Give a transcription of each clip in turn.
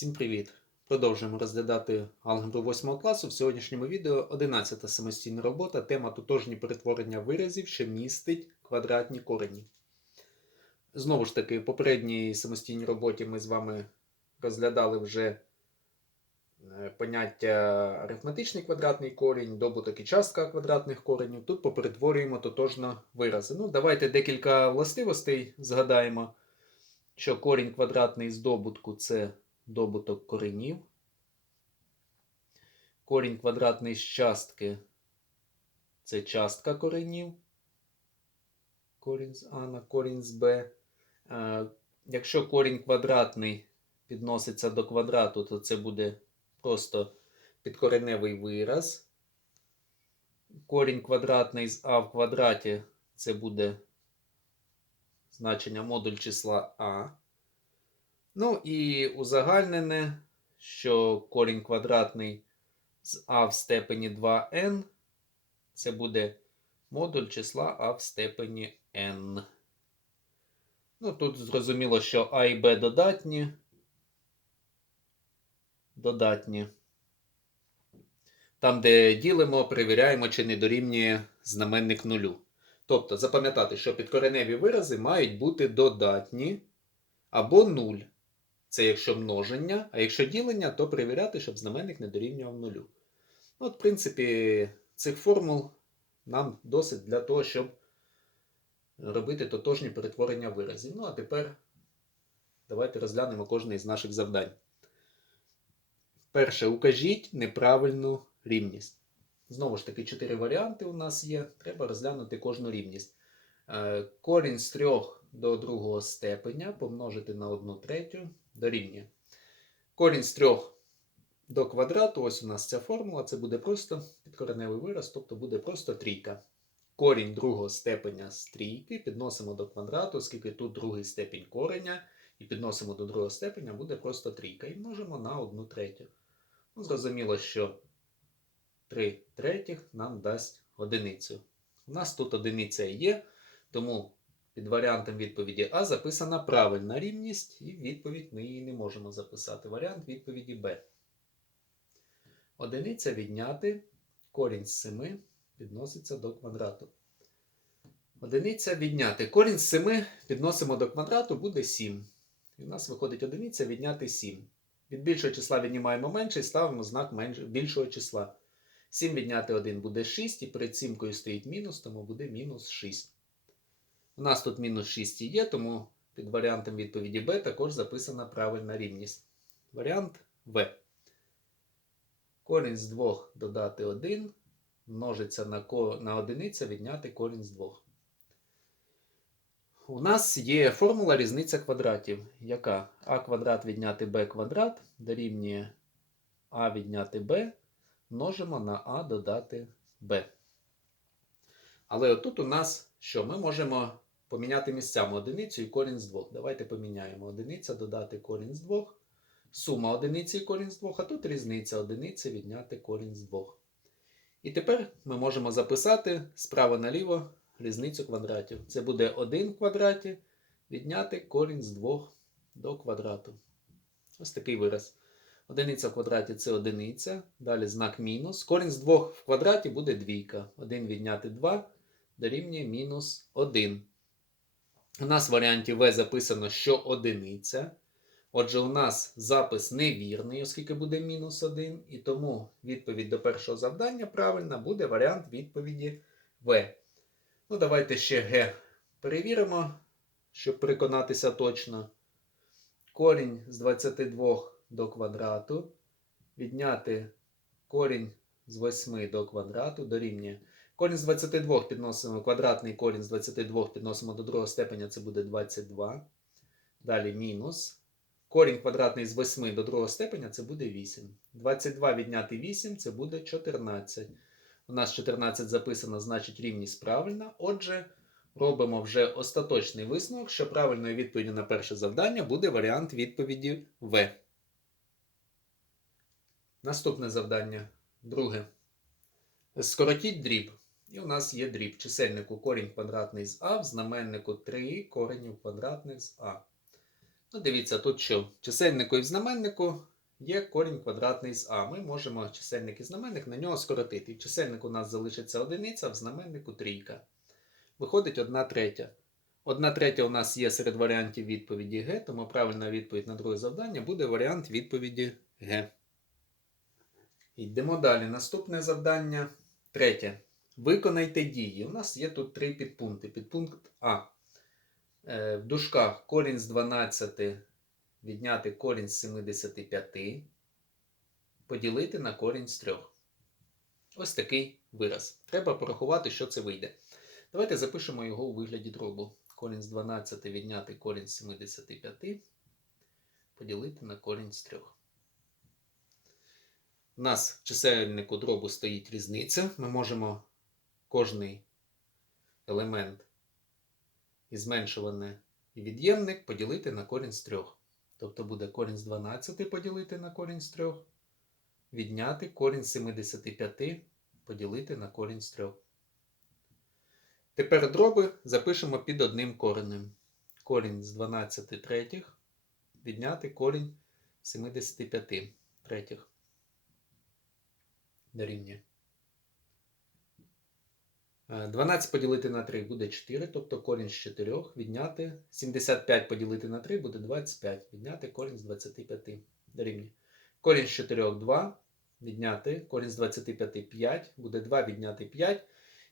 Всім привіт! Продовжуємо розглядати алгебру 8 класу. В сьогоднішньому відео 11 самостійна робота, тема тотожні перетворення виразів, що містить квадратні корені. Знову ж таки, в попередній самостійній роботі ми з вами розглядали вже е, поняття арифметичний квадратний корінь, добуток і частка квадратних коренів. Тут поперетворюємо тотожно вирази. Ну, давайте декілька властивостей згадаємо, що корінь квадратний з добутку це добуток коренів. Корінь квадратний з частки це частка коренів. Корінь з А на корінь з Б. Якщо корінь квадратний підноситься до квадрату, то це буде просто підкореневий вираз. Корінь квадратний з А в квадраті це буде значення модуль числа А. Ну і узагальнене, що корінь квадратний з а в степені 2n це буде модуль числа а в степені n. Ну, тут зрозуміло, що а і b додатні. Додатні. Там, де ділимо, перевіряємо, чи не дорівнює знаменник нулю. Тобто запам'ятати, що підкореневі вирази мають бути додатні або 0. Це якщо множення, а якщо ділення, то перевіряти, щоб знаменник не дорівнював нулю. Ну, От, в принципі, цих формул нам досить для того, щоб робити тотожні перетворення виразів. Ну, а тепер давайте розглянемо кожне із наших завдань. Перше, укажіть неправильну рівність. Знову ж таки, чотири варіанти у нас є. Треба розглянути кожну рівність. Е, Корінь з трьох до другого степеня помножити на 1 третю дорівнює. Корінь з 3 до квадрату, ось у нас ця формула, це буде просто підкореневий вираз, тобто буде просто трійка. Корінь другого степеня з трійки підносимо до квадрату, оскільки тут другий степінь кореня, і підносимо до другого степеня, буде просто трійка. І множимо на 1 третю. Ну, зрозуміло, що 3 третіх нам дасть одиницю. У нас тут одиниця є, тому під варіантом відповіді А записана правильна рівність, і відповідь ми її не можемо записати. Варіант відповіді Б. Одиниця відняти корінь з 7 підноситься до квадрату. Одиниця відняти. Корінь з 7 підносимо до квадрату, буде 7. І в нас виходить одиниця відняти 7. Від більшого числа віднімаємо менше і ставимо знак менш... більшого числа. 7 відняти 1 буде 6, і перед сімкою стоїть мінус, тому буде мінус 6. У нас тут мінус 6 є, тому під варіантом відповіді Б також записана правильна рівність. Варіант В. Корінь з 2 додати 1 множиться на, ко... на одиниця відняти корінь з 2. У нас є формула різниця квадратів, яка а квадрат відняти b квадрат дорівнює а відняти b множимо на а додати b. Але отут у нас що? Ми можемо поміняти місцями одиницю і корінь з 2. Давайте поміняємо одиниця додати корінь з 2. Сума одиниці і корінь з 2, а тут різниця одиниці відняти корінь з 2. І тепер ми можемо записати справа наліво різницю квадратів. Це буде 1 в квадраті відняти корінь з 2 до квадрату. Ось такий вираз. Одиниця в квадраті це одиниця. Далі знак мінус. Корінь з 2 в квадраті буде двійка. 1 відняти 2 дорівнює мінус 1. У нас в варіанті В записано, що одиниця. Отже, у нас запис невірний, оскільки буде мінус 1. І тому відповідь до першого завдання правильна буде варіант відповіді В. Ну, давайте ще Г перевіримо, щоб переконатися точно. Корінь з 22 до квадрату. Відняти корінь з 8 до квадрату дорівнює. Корінь з 22 підносимо квадратний корінь з 22 підносимо до другого степеня, це буде 22. Далі мінус. Корінь квадратний з 8 до другого степеня це буде 8. 22 відняти 8 це буде 14. У нас 14 записано, значить рівність правильна. Отже, робимо вже остаточний висновок, що правильною відповіддю на перше завдання буде варіант відповіді В. Наступне завдання. Друге. Скоротіть дріб. І у нас є дріб. Чисельнику корінь квадратний з А, в знаменнику 3 коренів квадратних з А. Ну, дивіться, тут що? В чисельнику і в знаменнику є корінь квадратний з А. Ми можемо чисельник і знаменник на нього скоротити. В чисельнику у нас залишиться одиниця, в знаменнику трійка. Виходить 1 третя. 1 третя у нас є серед варіантів відповіді Г, тому правильна відповідь на друге завдання буде варіант відповіді Г. Йдемо далі. Наступне завдання третє. Виконайте дії. У нас є тут три підпункти. Підпункт А. Е, В дужках корінь з 12 відняти корінь з 75, поділити на корінь з 3. Ось такий вираз. Треба порахувати, що це вийде. Давайте запишемо його у вигляді дробу. Корінь з 12 відняти корінь з 75, поділити на корінь з 3. У нас в чисельнику дробу стоїть різниця. Ми можемо кожний елемент і зменшуване і від'ємник поділити на корінь з 3. Тобто буде корінь з 12 поділити на корінь з 3, відняти корінь з 75 поділити на корінь з 3. Тепер дроби запишемо під одним коренем. Корінь з 12 третіх відняти корінь 75 третіх. Дорівнює. Е, 12 поділити на 3 буде 4, тобто корінь з 4 відняти 75 поділити на 3 буде 25. Відняти корінь з 25 дорівнює. Корінь з 4 2, відняти корінь з 25 5, буде 2 відняти 5.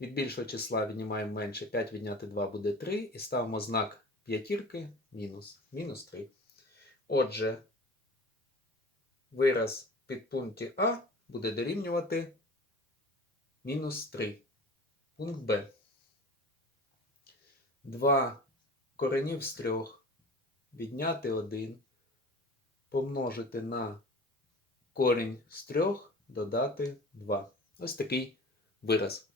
Від більшого числа віднімаємо менше, 5 відняти 2 буде 3 і ставимо знак п'ятірки мінус. Мінус 3. Отже, вираз під пункті А буде дорівнювати мінус 3. Пункт Б. 2 коренів з 3 відняти 1, помножити на корінь з 3, додати 2. Ось такий вираз.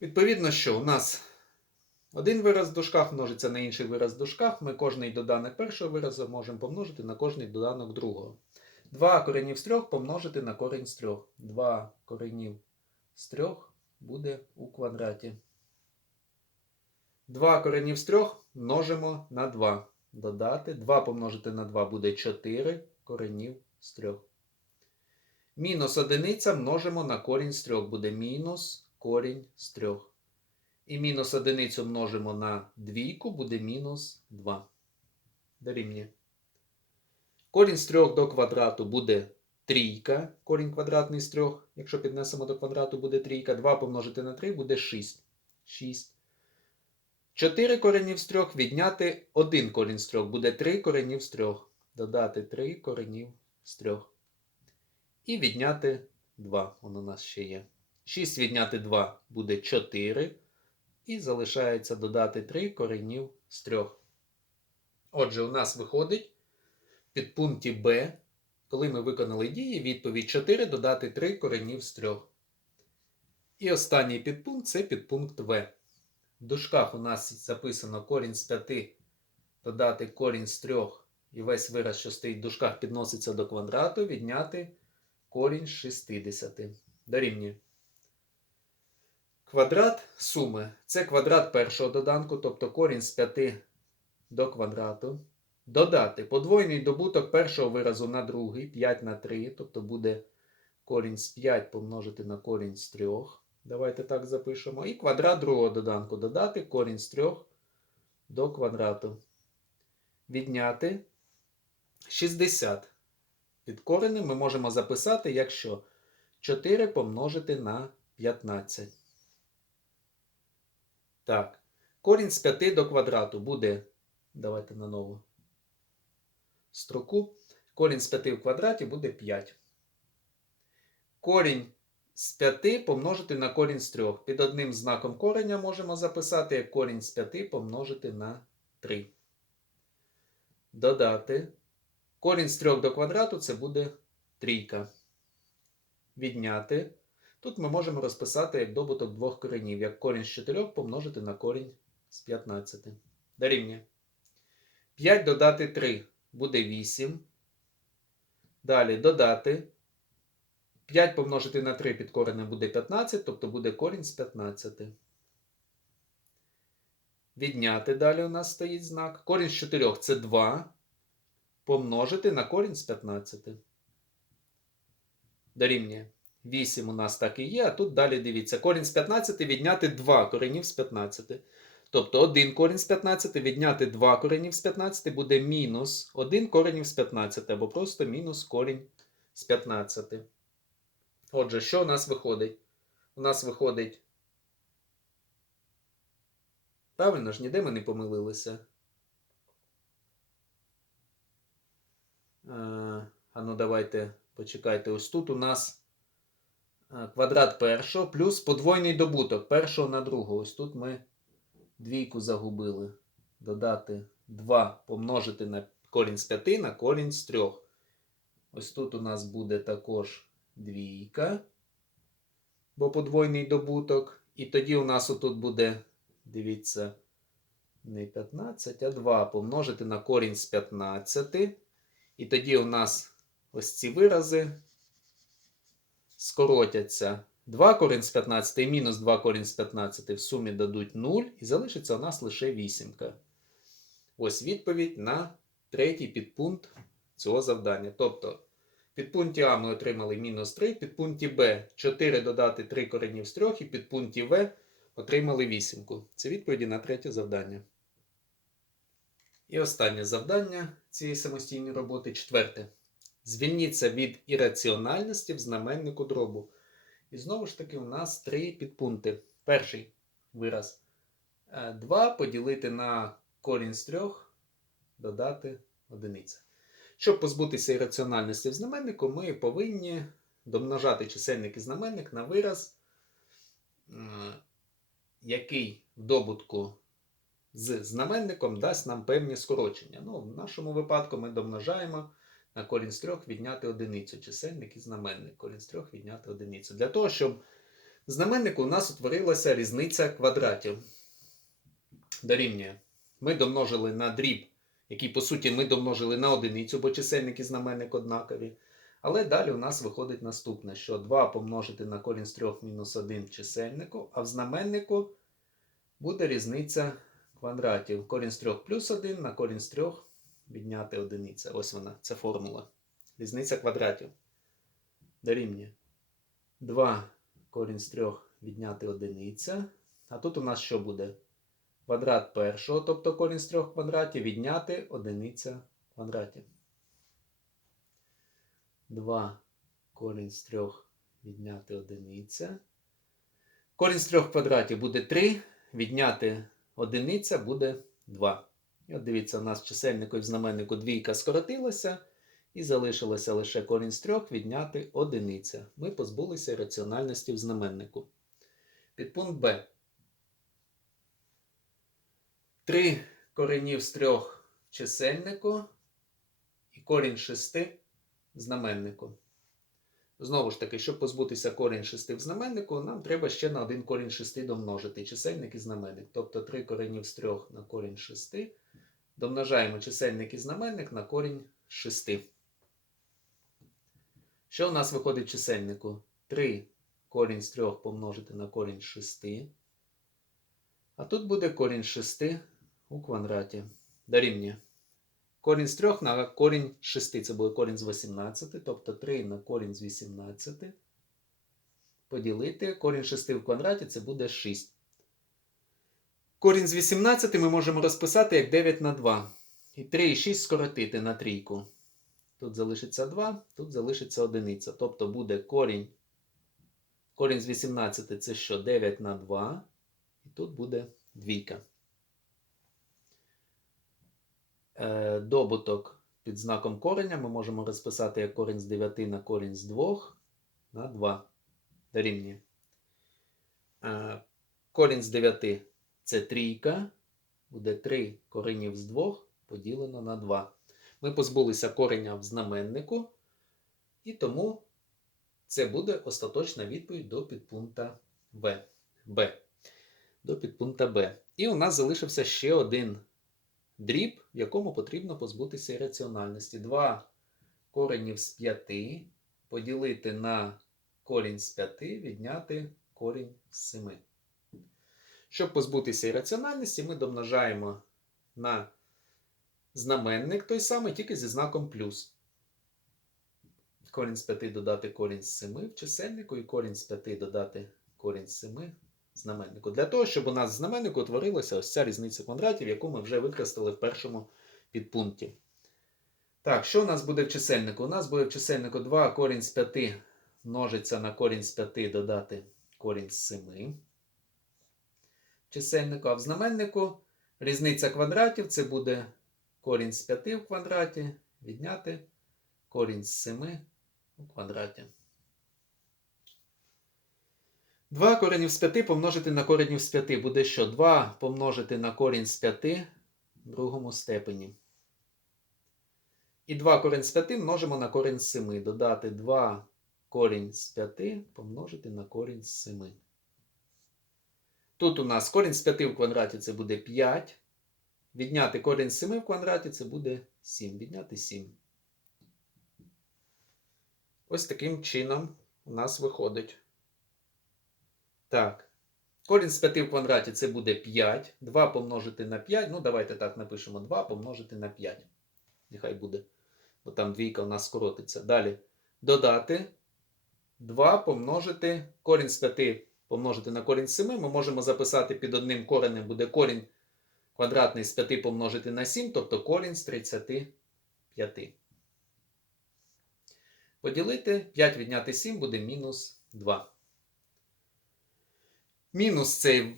Відповідно, що у нас один вираз в дужках множиться на інший вираз в дужках. Ми кожний доданок першого виразу можемо помножити на кожний доданок другого. 2 коренів з 3 помножити на корінь з 3. 2 коренів з 3 буде у квадраті. 2 коренів з 3 множимо на 2. Додати 2 помножити на 2 буде 4 коренів з 3. Мінус одиниця множимо на корінь з 3. Буде мінус корінь з 3. І мінус одиницю множимо на двійку, буде мінус 2. Дорівнює. Корінь з 3 до квадрату буде трійка. Корінь квадратний з 3. Якщо піднесемо до квадрату, буде трійка. 2 помножити на 3 буде 6. 6. 4 коренів з 3 відняти 1 корінь з 3 буде 3 коренів з 3. Додати 3 коренів з 3. І відняти 2. Воно у нас ще є. 6 відняти 2 буде 4. І залишається додати 3 коренів з 3. Отже, у нас виходить під пункті Б, коли ми виконали дії, відповідь 4 додати 3 коренів з 3. І останній підпункт це підпункт В. В дужках у нас записано корінь з 5 додати корінь з 3. І весь вираз, що стоїть в дужках, підноситься до квадрату, відняти корінь з 60. Дорівнює. Квадрат суми. Це квадрат першого доданку, тобто корінь з 5 до квадрату. Додати подвойний добуток першого виразу на другий 5 на 3, тобто буде корінь з 5 помножити на корінь з 3. Давайте так запишемо. І квадрат другого доданку додати корінь з 3 до квадрату. Відняти 60. Під коренем ми можемо записати, якщо 4 помножити на 15. Так. Корінь з 5 до квадрату буде. Давайте на нову строку. Корінь з 5 в квадраті буде 5. Корінь з 5 помножити на корінь з 3. Під одним знаком кореня можемо записати як корінь з 5 помножити на 3. Додати. Корінь з 3 до квадрату це буде трійка. Відняти. Тут ми можемо розписати як добуток двох коренів, як корінь з 4 помножити на корінь з 15. Дорівнює. 5 додати 3 буде 8. Далі додати. 5 помножити на 3 під коренем буде 15, тобто буде корінь з 15. Відняти далі у нас стоїть знак. Корінь з 4 це 2. Помножити на корінь з 15. дорівнює 8 у нас так і є, а тут далі дивіться. Корінь з 15 відняти 2 коренів з 15. Тобто 1 корінь з 15 відняти 2 коренів з 15 буде мінус 1 коренів з 15, або просто мінус корінь з 15. Отже, що у нас виходить? У нас виходить. Правильно ж, ніде ми не помилилися. А ну давайте почекайте. Ось тут у нас квадрат першого плюс подвойний добуток першого на другого. Ось тут ми двійку загубили. Додати 2 помножити на корінь з 5 на корінь з 3. Ось тут у нас буде також двійка, бо подвойний добуток. І тоді у нас отут буде, дивіться, не 15, а 2 помножити на корінь з 15. І тоді у нас ось ці вирази скоротяться. 2 корінь з 15 і мінус 2 корінь з 15 в сумі дадуть 0, і залишиться у нас лише вісімка. Ось відповідь на третій підпункт цього завдання. Тобто, в підпункті А ми отримали мінус 3, в підпункті Б 4 додати 3 коренів з 3, і в підпункті В отримали вісімку. Це відповіді на третє завдання. І останнє завдання цієї самостійної роботи четверте. Звільніться від ірраціональності в знаменнику дробу. І знову ж таки, у нас три підпункти. Перший вираз. 2 поділити на корінь з 3, додати одиниця. Щоб позбутися ірраціональності в знаменнику, ми повинні домножати чисельник і знаменник на вираз, е, який в добутку з знаменником дасть нам певні скорочення. Ну, в нашому випадку ми домножаємо на корінь з 3 відняти одиницю. Чисельник і знаменник. Корінь з 3 відняти одиницю. Для того, щоб в знаменнику у нас утворилася різниця квадратів. Дорівнює. Ми домножили на дріб, який, по суті, ми домножили на одиницю, бо чисельник і знаменник однакові. Але далі у нас виходить наступне, що 2 помножити на корінь з 3 мінус 1 в чисельнику, а в знаменнику буде різниця квадратів. Корінь з 3 плюс 1 на корінь з 3 відняти одиниця. Ось вона, це формула. Різниця квадратів. Дорівнює. 2 корінь з 3 відняти одиниця. А тут у нас що буде? Квадрат першого, тобто корінь з 3 квадратів, відняти одиниця квадратів. 2 корінь з 3 відняти одиниця. Корінь з 3 квадратів буде 3, відняти одиниця буде 2. І от дивіться, у нас чисельнику в знаменнику двійка скоротилася, і залишилося лише корінь з 3 відняти одиниця. Ми позбулися раціональності в знаменнику. Підпункт Б. 3 коренів з 3 в чисельнику і корінь 6 в знаменнику. Знову ж таки, щоб позбутися корінь 6 в знаменнику, нам треба ще на один корінь 6 домножити чисельник і знаменник. Тобто 3 коренів з 3 на корінь 6. Домножаємо чисельник і знаменник на корінь 6. Що у нас виходить в чисельнику? 3 корінь з 3 помножити на корінь 6. А тут буде корінь 6 у квадраті. Дорівнює. Корінь з 3 на корінь 6. Це буде корінь з 18, тобто 3 на корінь з 18. Поділити. Корінь 6 в квадраті це буде 6. Корінь з 18 ми можемо розписати як 9 на 2. І 3 і 6 скоротити на трійку. Тут залишиться 2, тут залишиться 1. Тобто буде корінь. Корінь з 18 це що? 9 на 2. І тут буде двійка. Е, Добуток під знаком кореня ми можемо розписати як корінь з 9 на корінь з 2 на 2. Дорівнює. Е, Корінь з 9 це трійка. Буде 3 коренів з 2 поділено на 2. Ми позбулися кореня в знаменнику. І тому це буде остаточна відповідь до підпункта В. Б. До підпункта Б. І у нас залишився ще один дріб, в якому потрібно позбутися ірраціональності. 2 коренів з 5 поділити на корінь з 5, відняти корінь з 7. Щоб позбутися ірраціональності, ми домножаємо на знаменник той самий, тільки зі знаком плюс. корінь з 5 додати корінь з 7 в чисельнику і корінь з 5 додати корінь з 7 в знаменнику. Для того, щоб у нас в знаменнику утворилася ось ця різниця квадратів, яку ми вже використали в першому підпункті. Так, що у нас буде в чисельнику? У нас буде в чисельнику 2 корінь з 5 множиться на корінь з 5 додати корінь з 7 чисельнику, а в знаменнику різниця квадратів це буде корінь з 5 в квадраті відняти корінь з 7 у квадраті. 2 коренів з 5 помножити на коренів з 5 буде що? 2 помножити на корінь з 5 в другому степені. І 2 корінь з 5 множимо на корінь з 7. Додати 2 корінь з 5 помножити на корінь з 7. Тут у нас корінь з 5 в квадраті це буде 5. Відняти корінь з 7 в квадраті це буде 7. Відняти 7. Ось таким чином у нас виходить. Так. Корінь з 5 в квадраті це буде 5. 2 помножити на 5. Ну, давайте так напишемо 2 помножити на 5. Нехай буде. Бо там двійка у нас скоротиться. Далі. Додати 2 помножити корінь з 5 помножити на корінь з 7. Ми можемо записати під одним коренем буде корінь квадратний з 5 помножити на 7, тобто корінь з 35. Поділити 5 відняти 7 буде мінус 2. Мінус цей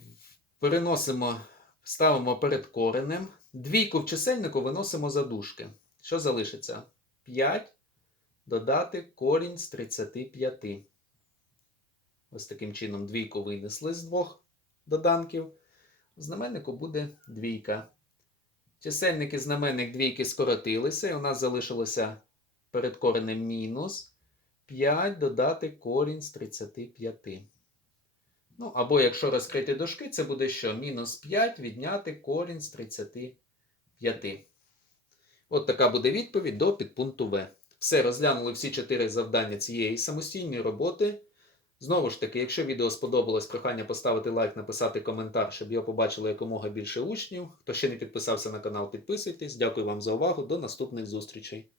переносимо, ставимо перед коренем. Двійку в чисельнику виносимо за дужки. Що залишиться? 5 додати корінь з 35. Ось таким чином двійку винесли з двох доданків. В знаменнику буде двійка. Чисельник і знаменник двійки скоротилися, і у нас залишилося перед коренем мінус 5 додати корінь з 35. Ну, або якщо розкрити дужки, це буде що? Мінус 5 відняти корінь з 35. От така буде відповідь до підпункту В. Все, розглянули всі чотири завдання цієї самостійної роботи. Знову ж таки, якщо відео сподобалось, прохання поставити лайк, написати коментар, щоб його побачило якомога більше учнів. Хто ще не підписався на канал, підписуйтесь. Дякую вам за увагу. До наступних зустрічей.